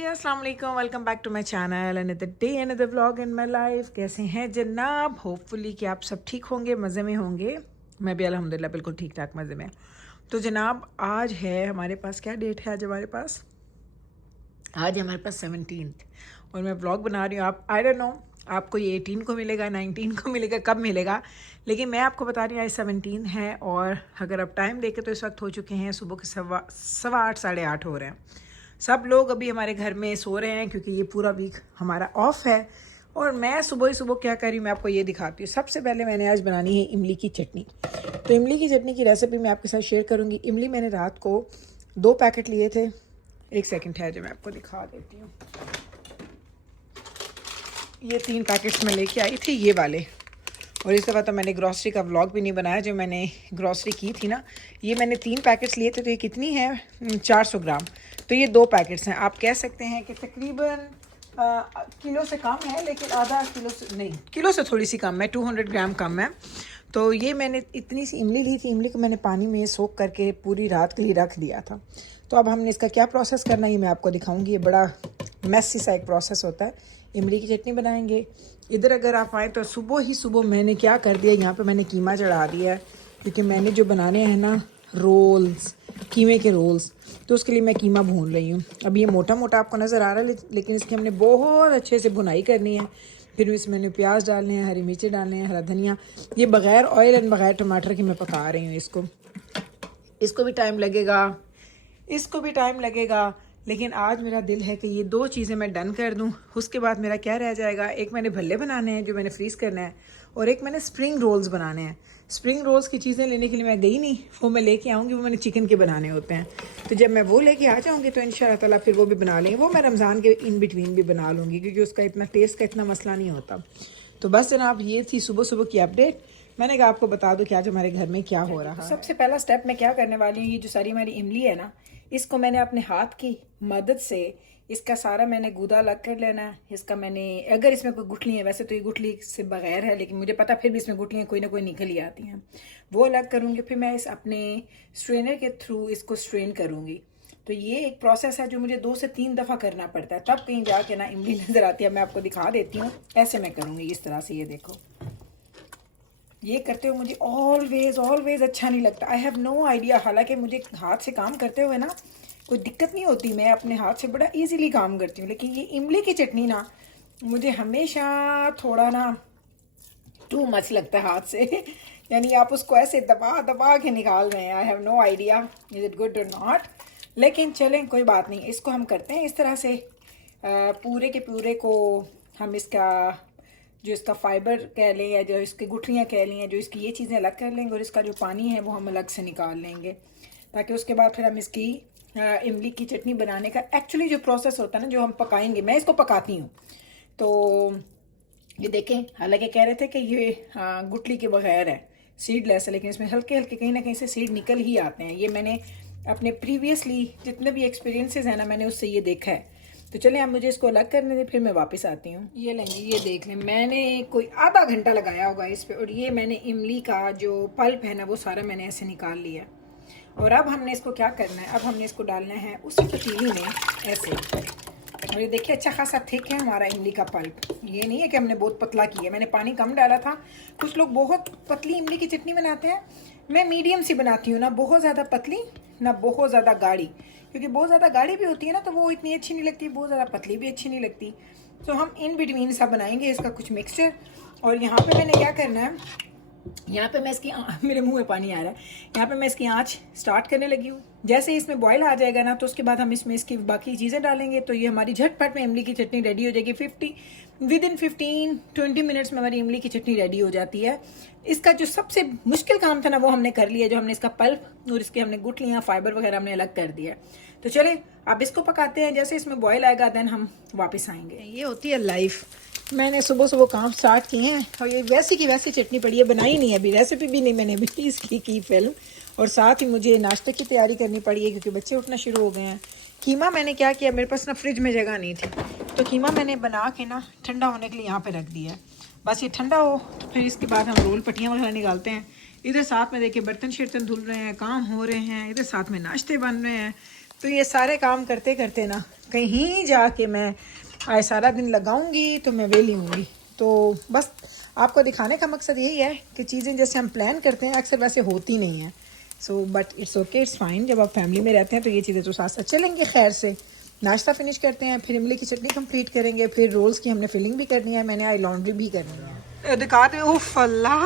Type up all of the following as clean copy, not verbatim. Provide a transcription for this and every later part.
जी अस्सलाम वालेकुम, welcome back to my channel another day another vlog in my life. कैसे हैं जनाब? होपफुली कि आप सब ठीक होंगे, मज़े में होंगे। मैं भी अल्हम्दुलिल्लाह बिल्कुल ठीक ठाक मज़े में। तो जनाब आज है हमारे पास, क्या डेट है आज हमारे पास? आज है हमारे पास 17th और मैं व्लॉग बना रही हूँ। आप आई डोंट नो आपको ये 18 को मिलेगा, 19 को मिलेगा, कब मिलेगा, लेकिन मैं आपको बता रही हूँ आज 17 है। और अगर आप टाइम देखें तो इस वक्त हो चुके हैं सुबह के सवा आठ, 8:30 हो रहे हैं। सब लोग अभी हमारे घर में सो रहे हैं क्योंकि ये पूरा वीक हमारा ऑफ है। और मैं सुबह ही सुबह क्या कर रही हूँ मैं आपको ये दिखाती हूँ। सबसे पहले मैंने आज बनानी है इमली की चटनी। तो इमली की चटनी की रेसिपी मैं आपके साथ शेयर करूँगी। इमली मैंने रात को 2 पैकेट लिए थे। एक सेकंड है जो मैं आपको दिखा देती हूँ। ये 3 पैकेट्स मैं लेके आई थी, ये वाले। और इस दफ़ा तो मैंने ग्रॉसरी का व्लॉग भी नहीं बनाया, जो मैंने ग्रॉसरी की थी ना। ये मैंने 3 पैकेट्स लिए थे। तो ये कितनी है? 400 ग्राम। तो ये 2 पैकेट्स हैं। आप कह सकते हैं कि तकरीबन किलो से कम है, लेकिन आधा किलो से नहीं, किलो से थोड़ी सी कम है, 200 ग्राम कम है। तो ये मैंने इतनी सी इमली ली थी। इमली को मैंने पानी में सोख करके पूरी रात के लिए रख दिया था। तो अब हमने इसका क्या प्रोसेस करना है ये मैं आपको दिखाऊंगी। ये बड़ा मैसी सा एक प्रोसेस होता है। इमली की चटनी बनाएंगे। इधर अगर आप आए तो सुबह ही सुबह मैंने क्या कर दिया, यहाँ पे मैंने कीमा चढ़ा दिया है, क्योंकि मैंने जो बनाने हैं ना रोल्स, कीमे के रोल्स, तो उसके लिए मैं कीमा भून रही हूँ। अब ये मोटा मोटा आपको नज़र आ रहा है, लेकिन इसकी हमने बहुत अच्छे से भुनाई करनी है। फिर इसमें मैंने प्याज डालने हैं, हरी मिर्चें डालने हैं, हरा धनिया। ये बग़ैर ऑयल एंड बग़ैर टमाटर की मैं पका रही हूँ इसको भी टाइम लगेगा, इसको भी टाइम लगेगा। लेकिन आज मेरा दिल है कि ये 2 चीज़ें मैं डन कर दूं। उसके बाद मेरा क्या रह जाएगा, एक मैंने भल्ले बनाने हैं जो मैंने फ्रीज़ करना है, और एक मैंने स्प्रिंग रोल्स बनाने हैं। स्प्रिंग रोल्स की चीज़ें लेने के लिए मैं गई नहीं, वो मैं लेके आऊँगी। वो मैंने चिकन के बनाने होते हैं। तो जब मैं वो लेके आ जाऊँगी तो इंशाल्लाह ताला फिर वो भी बना लेंगे। वो मैं रमज़ान के इन बिटवीन भी बना लूँगी, क्योंकि उसका इतना टेस्ट का इतना मसला नहीं होता। तो बस जनाब ये थी सुबह सुबह की अपडेट। मैंने कहा आपको बता दूं कि आज हमारे घर में क्या हो रहा है। सबसे पहला स्टेप मैं क्या करने वाली हूँ, ये जो सारी हमारी इमली है ना, इसको मैंने अपने हाथ की मदद से इसका सारा मैंने गूदा अलग कर लेना है। इसका मैंने, अगर इसमें कोई गुठली है, वैसे तो ये गुठली से बगैर है, लेकिन मुझे पता फिर भी इसमें गुठलियाँ कोई ना कोई निकल ही आती हैं, वो अलग करूँगी। फिर मैं इस अपने स्ट्रेनर के थ्रू इसको स्ट्रेन करूँगी। तो ये एक प्रोसेस है जो मुझे 2 से 3 दफ़ा करना पड़ता है, तब कहीं जाके ना इमली नज़र आती है। मैं आपको दिखा देती हूँ, ऐसे मैं करूँगी इस तरह से। ये देखो, ये करते हुए मुझे ऑलवेज अच्छा नहीं लगता। I have no idea. हालांकि मुझे हाथ से काम करते हुए ना कोई दिक्कत नहीं होती, मैं अपने हाथ से बड़ा इजीली काम करती हूँ, लेकिन ये इमली की चटनी ना मुझे हमेशा थोड़ा ना टू मच लगता है हाथ से। यानी आप उसको ऐसे दबा दबा के निकाल रहे हैं। I have no idea is it good और नॉट, लेकिन चलें कोई बात नहीं। इसको हम करते हैं इस तरह से, पूरे के पूरे को हम इसका जो इसका फाइबर कह लें या जो इसकी गुठलियाँ कह लें, जो इसकी ये चीज़ें अलग कर लेंगे, और इसका जो पानी है वो हम अलग से निकाल लेंगे, ताकि उसके बाद फिर हम इसकी इमली की चटनी बनाने का एक्चुअली जो प्रोसेस होता है ना, जो हम पकाएंगे, मैं इसको पकाती हूँ। तो ये देखें, हालांकि कह रहे थे कि ये गुठली के बगैर है, सीडलेस है, लेकिन इसमें हल्के हल्के कहीं ना कहीं से सीड निकल ही आते हैं। ये मैंने अपने प्रीवियसली जितने भी एक्सपीरियंसेस हैं ना, मैंने उससे ये देखा है। तो चलें आप मुझे इसको अलग करने दें, फिर मैं वापस आती हूँ। ये लेंगे, ये देख लें, मैंने कोई आधा घंटा लगाया होगा इस पर, और ये मैंने इमली का जो पल्प है ना वो सारा मैंने ऐसे निकाल लिया। और अब हमने इसको क्या करना है, अब हमने इसको डालना है उसी पतीली में ऐसे। और ये देखिए अच्छा खासा थिक है हमारा इमली का पल्प। ये नहीं है कि हमने बहुत पतला किया, मैंने पानी कम डाला था। कुछ लोग बहुत पतली इमली की चटनी बनाते हैं, मैं मीडियम सी बनाती हूँ, ना बहुत ज़्यादा पतली ना बहुत ज़्यादा गाढ़ी, क्योंकि बहुत ज़्यादा गाढ़ी भी होती है ना तो वो इतनी अच्छी नहीं लगती, बहुत ज़्यादा पतली भी अच्छी नहीं लगती। तो हम इन बिटवीन सा बनाएंगे इसका कुछ मिक्सचर। और यहाँ पे मैंने क्या करना है, यहाँ पे मैं इसकी मेरे मुंह में पानी आ रहा है, यहाँ पे मैं इसकी आंच स्टार्ट करने लगी हूँ। जैसे इसमें बॉयल आ जाएगा ना, तो उसके बाद हम इसमें इसकी बाकी चीज़ें डालेंगे। तो ये हमारी झटपट में इमली की चटनी रेडी हो जाएगी। विदिन 15-20 मिनट्स में हमारी इमली की चटनी रेडी हो जाती है। इसका जो सबसे मुश्किल काम था ना वो हमने कर लिया, जो हमने इसका पल्प और इसके हमने गुठलियाँ फाइबर वगैरह हमने अलग कर दिया। तो चले अब इसको पकाते हैं। जैसे इसमें बॉयल आएगा देन हम वापस आएंगे। ये होती है लाइफ। मैंने सुबह सुबह काम स्टार्ट किए हैं, और ये वैसी की वैसी चटनी पड़ी है, बनाई नहीं है अभी, रेसिपी भी नहीं मैंने अभी इसकी की फिल्म। और साथ ही मुझे नाश्ते की तैयारी करनी पड़ी है, क्योंकि बच्चे उठना शुरू हो गए हैं। कीमा मैंने क्या किया, मेरे पास ना फ्रिज में जगह नहीं थी, तो कीमा मैंने बना के ना ठंडा होने के लिए यहाँ पे रख दिया है। बस ये ठंडा हो तो फिर इसके बाद हम रोल पट्टियाँ वगैरह निकालते हैं। इधर साथ में देखिए बर्तन शर्तन धुल रहे हैं, काम हो रहे हैं, इधर साथ में नाश्ते बन रहे हैं। तो ये सारे काम करते करते ना कहीं जाके मैं आज सारा दिन लगाऊंगी तो मैं वेली होंगी। तो बस आपको दिखाने का मकसद यही है कि चीज़ें जैसे हम प्लान करते हैं अक्सर वैसे होती नहीं हैं। So but it's okay, it's fine. जब आप फैमिली में रहते हैं तो ये चीज़ें तो साथ साथ चलेंगी। खैर से नाश्ता फिनिश करते हैं, फिर इमली की चटनी कंप्लीट करेंगे, फिर रोल्स की हमने फिलिंग भी करनी है, मैंने आई लॉन्ड्री भी करनी है। दिखा दे, उफ अल्लाह,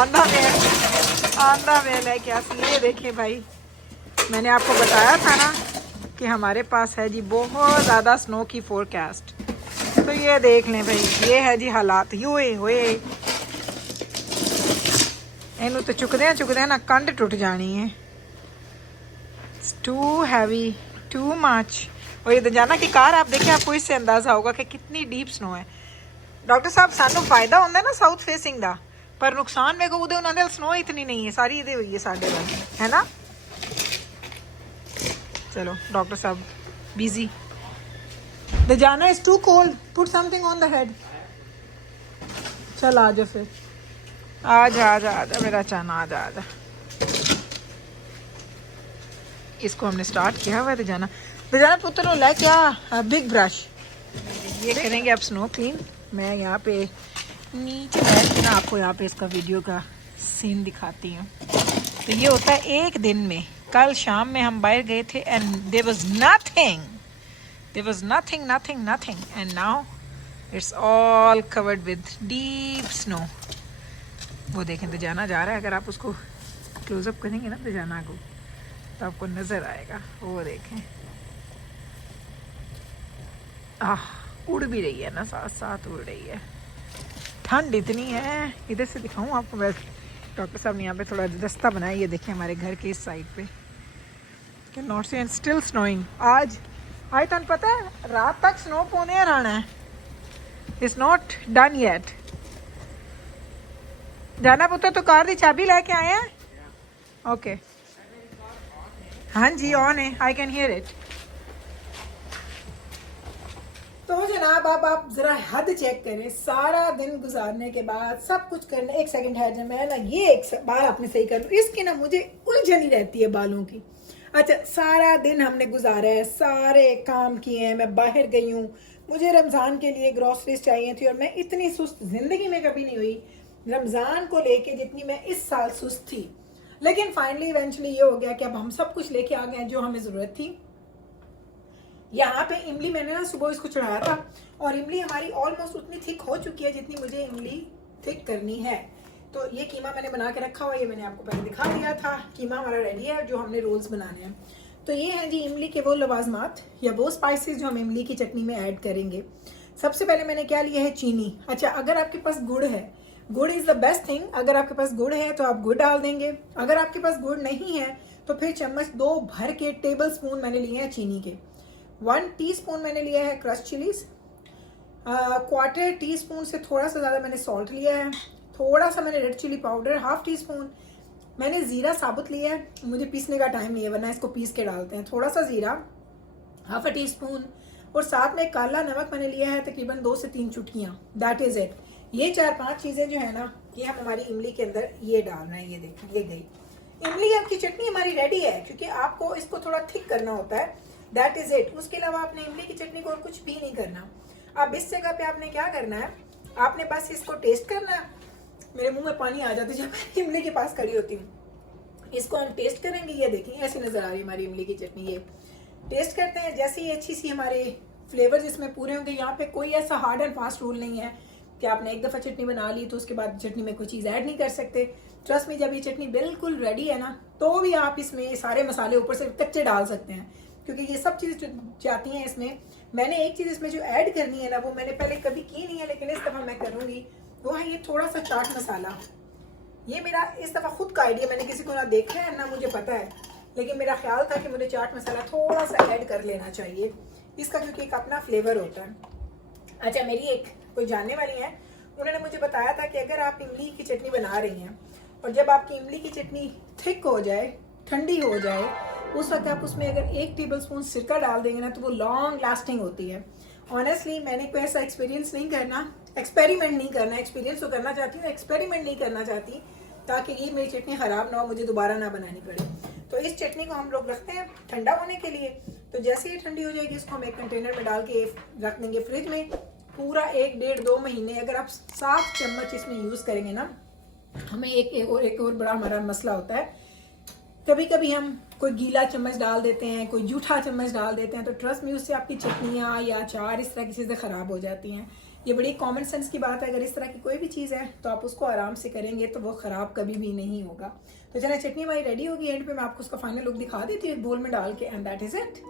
आंधा में है क्या। ये देखिए भाई, मैंने आपको बताया था ना कि हमारे पास है जी बहुत ज़्यादा स्नो की फोरकास्ट। तो ये देख लें भाई, ये है जी हालात। यूए हुए इनू तो चुकदे ना कंध टुट जानी है। Too heavy, too much. और ये दजाना की कार आप देखें, आपको इससे अंदाज़ा होगा कि कितनी डीप स्नो है। डॉक्टर साहब सानू फायदा होता है ना साउथ फेसिंग का, पर नुकसान मेरे को उदे उन्होंने स्नो इतनी नहीं है, सारी इधे हुई है साढ़े वाल, है ना। चलो डॉक्टर साहब बिजी। दजाना is too cold, put something on the head. चल आ जा फिर, आजा मेरा चाना, आजा। इसको हमने स्टार्ट किया हुआ है। दजाना पुत्र ला क्या बिग ब्रश। ये करेंगे अब स्नो क्लीन। मैं यहाँ पे नीचे बैठ के ना आपको यहाँ पे इसका वीडियो का सीन दिखाती हूँ। तो ये होता है एक दिन में। कल शाम में हम बाहर गए थे and there was nothing and now it's all covered with deep snow. वो देखें दजाना जा रहा है, अगर आप उसको क्लोजअप करेंगे ना दजाना को तो आपको नज़र आएगा। वो देखें, उड़ भी रही है ना, साथ साथ उड़ रही है। ठंड इतनी है, इधर से दिखाऊं आपको। वैसे डॉक्टर साहब ने यहाँ पे थोड़ा रास्ता बनाया, ये देखिए हमारे घर के इस साइड पे कि not see and still snowing. आज तुम पता है रात तक स्नो पौने रहना है। It's not done yet. जाना पुत्र तो कार की चाबी लेके आए हैं। ओके हाँ जी ऑन है, आई कैन हियर इट। तो जनाब अब आप जरा हद चेक करें, सारा दिन गुजारने के बाद सब कुछ करने। एक सेकंड है जब मैं ना ये एक बाल आपने सही कर लूँ, इसकी ना मुझे उलझन ही रहती है बालों की। अच्छा, सारा दिन हमने गुजारा है, सारे काम किए हैं, मैं बाहर गई हूँ, मुझे रमज़ान के लिए ग्रॉसरीज चाहिए थी और मैं इतनी सुस्त ज़िंदगी में कभी नहीं हुई रमज़ान को लेके जितनी मैं इस साल सुस्त थी। लेकिन फाइनली इवेंचुअली ये हो गया कि अब हम सब कुछ लेके आ गए जो हमें ज़रूरत थी। यहाँ पे इमली मैंने ना सुबह इसको चढ़ाया था और इमली हमारी ऑलमोस्ट उतनी थिक हो चुकी है जितनी मुझे इमली थिक करनी है। तो ये कीमा मैंने बना के रखा हुआ है, ये मैंने आपको पहले दिखा दिया था। कीमा हमारा रेडी है जो हमने रोल्स बनाने हैं। तो ये है जी इमली के वो लवाजमात या वो स्पाइसेस जो हम इमली की चटनी में ऐड करेंगे। सबसे पहले मैंने क्या लिया है, चीनी। अच्छा, अगर आपके पास गुड़ है, गुड़ इज़ द बेस्ट थिंग। अगर आपके पास गुड़ है तो आप गुड़ डाल देंगे। अगर आपके पास गुड़ नहीं है तो फिर चम्मच 2 भर के टेबल स्पून मैंने लिए हैं चीनी के। 1 टीस्पून मैंने लिया है क्रश चिलीज। 1/4 टीस्पून से थोड़ा सा ज़्यादा मैंने सॉल्ट लिया है। थोड़ा सा मैंने रेड चिली पाउडर 1/2 टीस्पून। मैंने ज़ीरा साबुत लिया है, मुझे पीसने का टाइम नहीं है वरना इसको पीस के डालते हैं। थोड़ा सा ज़ीरा 1/2 टीस्पून और साथ में काला नमक मैंने लिया है तकरीबन 2 से 3 चुटकियाँ। That is it. ये 4-5 चीज़ें जो है ना, ये हम हमारी इमली के अंदर ये डालना है। ये देखिए ये गई इमली। आपकी चटनी हमारी रेडी है क्योंकि आपको इसको थोड़ा थिक करना होता है। That is it. उसके अलावा आपने इमली की चटनी को और कुछ भी नहीं करना। अब इस जगह पे आपने क्या करना है, आपने बस इसको टेस्ट करना है। मेरे मुंह में पानी आ जाता है जब मैं इमली के पास खड़ी होती हूँ। इसको हम टेस्ट करेंगे। ये देखिए ऐसी नज़र आ रही है हमारी इमली की चटनी। ये टेस्ट करते हैं। जैसे ही अच्छी सी हमारे फ्लेवर्स इसमें पूरे होंगे, यहाँ पे कोई ऐसा हार्ड एंड फास्ट रूल नहीं है कि आपने एक दफ़ा चटनी बना ली तो उसके बाद चटनी में कोई चीज़ ऐड नहीं कर सकते। ट्रस्ट में, जब ये चटनी बिल्कुल रेडी है ना तो भी आप इसमें सारे मसाले ऊपर से कच्चे डाल सकते हैं क्योंकि ये सब चीज़ जाती हैं इसमें। मैंने एक चीज़ इसमें जो ऐड करनी है ना, वो मैंने पहले कभी की नहीं है लेकिन इस दफ़ा मैं करूँगी, वो है ये थोड़ा सा चाट मसाला। ये मेरा इस दफ़ा खुद का आइडिया, मैंने किसी को ना देखा है ना मुझे पता है, लेकिन मेरा ख्याल था कि मुझे चाट मसाला थोड़ा सा ऐड कर लेना चाहिए इसका, क्योंकि एक अपना फ्लेवर होता है। अच्छा, मेरी एक कोई जानने वाली है, उन्होंने मुझे बताया था कि अगर आप इमली की चटनी बना रही हैं और जब आपकी इमली की चटनी थिक हो जाए, ठंडी हो जाए, उस वक्त आप उसमें अगर 1 टेबलस्पून सिरका डाल देंगे ना तो वो लॉन्ग लास्टिंग होती है। ऑनेस्टली मैंने कोई ऐसा एक्सपीरियंस नहीं करना, एक्सपेरिमेंट नहीं करना। एक्सपीरियंस तो करना चाहती हूँ, एक्सपेरिमेंट नहीं करना चाहती ताकि ये मेरी चटनी ख़राब ना हो, मुझे दोबारा ना बनानी पड़े। तो इस चटनी को हम लोग रखते हैं ठंडा होने के लिए। तो जैसे ही ठंडी हो जाएगी इसको हम एक कंटेनर में डाल के रख देंगे फ्रिज में। पूरा 1, 1.5, 2 महीने अगर आप 7 चम्मच इसमें यूज़ करेंगे ना। हमें एक और बड़ा हमारा मसला होता है, कभी कभी हम कोई गीला चम्मच डाल देते हैं, कोई जूठा चम्मच डाल देते हैं, तो ट्रस्ट में उससे आपकी चटनियाँ या अचार इस तरह की चीज़ें ख़राब हो जाती हैं। ये बड़ी कॉमन सेंस की बात है, अगर इस तरह की कोई भी चीज़ है तो आप उसको आराम से करेंगे तो वो ख़राब कभी भी नहीं होगा। तो चलिए चटनी हमारी रेडी होगी। एंड पे मैं आपको उसका फाइनल लुक दिखा देती हूँ एक बोल में डाल के, एंड दैट इज़ इट।